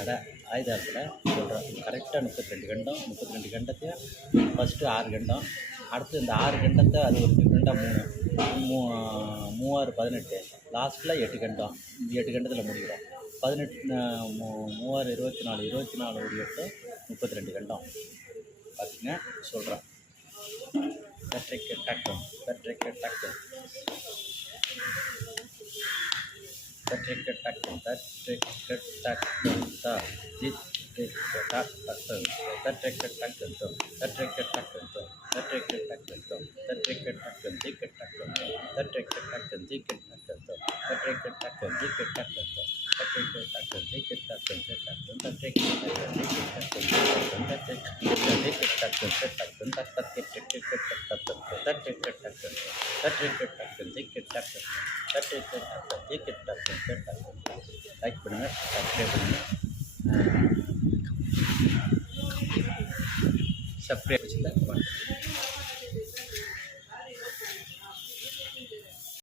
அட ஆயுதாரத்தில் சொல்கிறேன். கரெக்டாக 32 கண்டம். 32 கண்டத்தையும் ஃபஸ்ட்டு 6 கண்டம், அடுத்து இந்த 6 கண்டத்தை அது ஒரு டிஃப்ரெண்ட்டாக 3 6 18, லாஸ்ட்டில் 8 கண்டம். இந்த 8 கண்டத்தில் முடிக்கிறோம். 18 3 6 24 ஒரு 8 32 கண்டம். பார்த்துங்க சொல்கிறேன். தட்டைக்கு டக்கம் தட்டைக்கு டக்கம் தட்டைக்கு டக்கம் தட்டைக்கு டக்கம் தா ஜிக்கு டக் டக்கம் தட்டைக்கு டக்கம் தோ தட்டைக்கு டக்கம் தோ தட்டைக்கு டக்கம் தோ தட்டைக்கு டக்கம் ஜிக்கு டக்கம் தட்டைக்கு டக்கம் ஜிக்கு டக்கம் தோ தட்டைக்கு டக்கம் ஜிக்கு டக்கம் தோ தட்டைக்கு டக்கம் ஜிக்கு டக்கம் டக்கம் தட்டைக்கு டக்கம் ஜிக்கு டக்கம் டக்கம் தட்டைக்கு டக்கம் டக்கம் தட்டைக்கு டக்கம் தட்டைக்கு டக்கம் தட்டைக்கு டக்கம் ஜிக்கு டக்கம் தட்டைக்கு டக்கம் ஜிக்கு டக்கம் டக்கம். லைக் பண்ணுங்கள், சப்ஸ்கிரைப் பண்ணுங்கள். சப்ஸ்கிரைப் வச்சுருந்தேன்.